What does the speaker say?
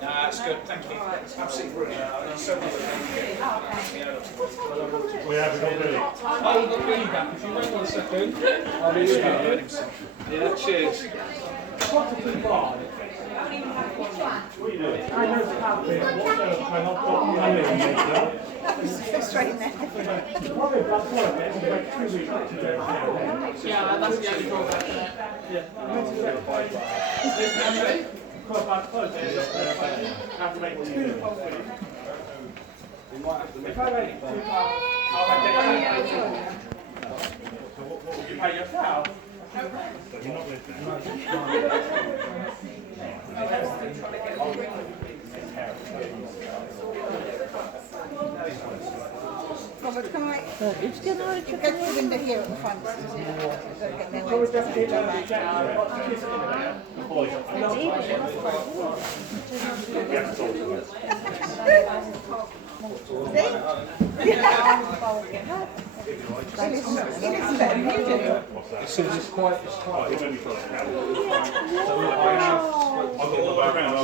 That's good, thank you. Absolutely brilliant. I'm so much We haven't got Billy. Oh, we've got Billy back. If you wait 1 second, I'll be learning something. Yeah, cheers. What to buy? What are you doing? I know the cafe. What the hell? I've got money in there. Straight in there. Probably about 2 weeks to do it. Yeah, that's the only drawback there. Yeah. Quite bad clothes. Have to make 2 pounds. If I make 2 pounds, I'll make it. So what would you pay yourself? You're not listening. Robert, can I get to the window here at the front? So get their So we wings just to need go to back. check the boys. As soon as it's quiet, it's quiet. I've got the background.